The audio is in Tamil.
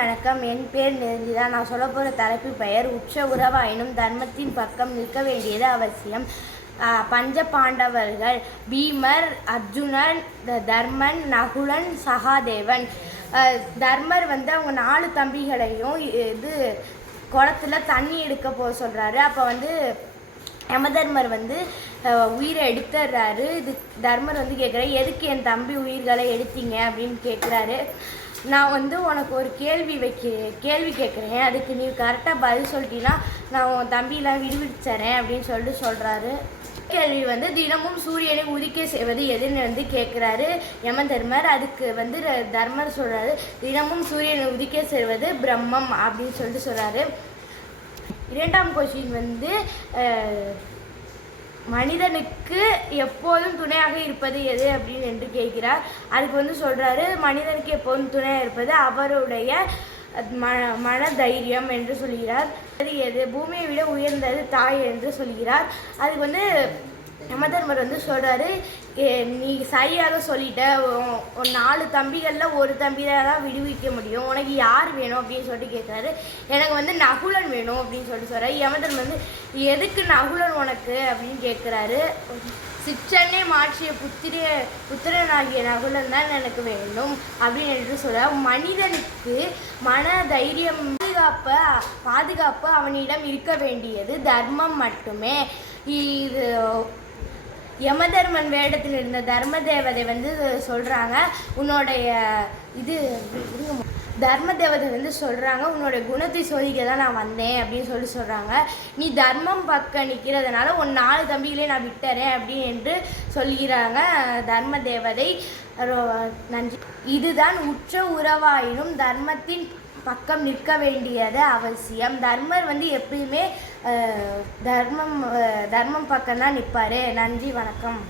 வணக்கம். என் பேர் நிரஞ்சிதா நான் சொல்ல போகிற தலைப்பு பெயர் உச்ச உறவாயினும் தர்மத்தின் பக்கம் நிற்க வேண்டியது அவசியம். பஞ்ச பாண்டவர்கள் பீமர் அர்ஜுனன் த- தர்மன் நகுலன் சகாதேவன். தர்மர் வந்து அவங்க நாலு தம்பிகளையும் இது குளத்துல தண்ணி எடுக்க போக சொல்கிறாரு அப்போ வந்து யமதர்மர் வந்து உயிரை எடுத்துடுறாரு இது தர்மர் வந்து கேட்குறாரு எதுக்கு என் தம்பி உயிர்களை எடுத்தீங்க? அப்படின்னு கேட்குறாரு நான் வந்து உனக்கு ஒரு கேள்வி வைக்க கேள்வி கேட்குறேன். அதுக்கு நீ கரெக்டாக பதில் சொல்லிட்டீங்கன்னா நான் உன் தம்பியெலாம் விடுவிச்சறேன் அப்படின்னு சொல்லிட்டு சொல்கிறாரு கேள்வி வந்து தினமும் சூரியனை உதிக்க செய்வது எதுன்னு வந்து கேட்குறாரு. யமதர்மர் அதுக்கு வந்து தர்மர் சொல்கிறாரு தினமும் சூரியனை உதிக்க செய்வது பிரம்மம் அப்படின்னு சொல்லிட்டு சொல்கிறாரு இரண்டாம் கொஷின் வந்து மனிதனுக்கு எப்போதும் துணையாக இருப்பது எது அப்படின்னு என்று கேட்கிறார். அதுக்கு வந்து சொல்கிறாரு மனிதனுக்கு எப்போதும் துணையாக இருப்பது அவருடைய மன தைரியம் என்று சொல்கிறார். அது எது? பூமியை விட உயர்ந்தது தாய் என்று சொல்கிறார். அதுக்கு வந்து யமதர்மர் வந்து சொல்கிறாரு நீ சரியாக சொல்லிட்ட. நாலு தம்பிகளில் ஒரு தம்பியை தான் விடுவிக்க முடியும். உனக்கு யார் வேணும்? அப்படின்னு சொல்லிட்டு கேட்குறாரு எனக்கு வந்து நகுலன் வேணும். அப்படின்னு சொல்லிட்டு சொல்கிறார் யமதர்மர் வந்து எதுக்கு நகுலன் உனக்கு? அப்படின்னு கேட்குறாரு சிற்றனே மாற்றிய புத்திரிய புத்திரனாகிய நகுலன் தான் எனக்கு வேண்டும். அப்படின்னு என்று சொல்கிறார் மனிதனுக்கு மன தைரியம் பாதுகாப்பு பாதுகாப்பு அவனிடம் இருக்க வேண்டியது தர்மம் மட்டுமே. இது யமதர்மன் வேடத்தில் இருந்த தர்ம தேவதை வந்து சொல்கிறாங்க உன்னுடைய இது தர்ம தேவதை வந்து சொல்கிறாங்க உன்னோட குணத்தை சோதிக்க தான் நான் வந்தேன் அப்படின்னு சொல்லி சொல்கிறாங்க நீ தர்மம் பக்கம் நிற்கிறதுனால உன் நாலு தம்பிகளே நான் விட்டுறேன் அப்படின்னு என்று சொல்கிறாங்க தர்ம தேவதை நன்றி. இதுதான் உற்ற உறவாயினும் தர்மத்தின் பக்கம் நிற்க வேண்டியது அவசியம். தர்மர் வந்து எப்பயுமே தர்மம் தர்மம் பக்கம் தான் நிற்பார் நன்றி வணக்கம்.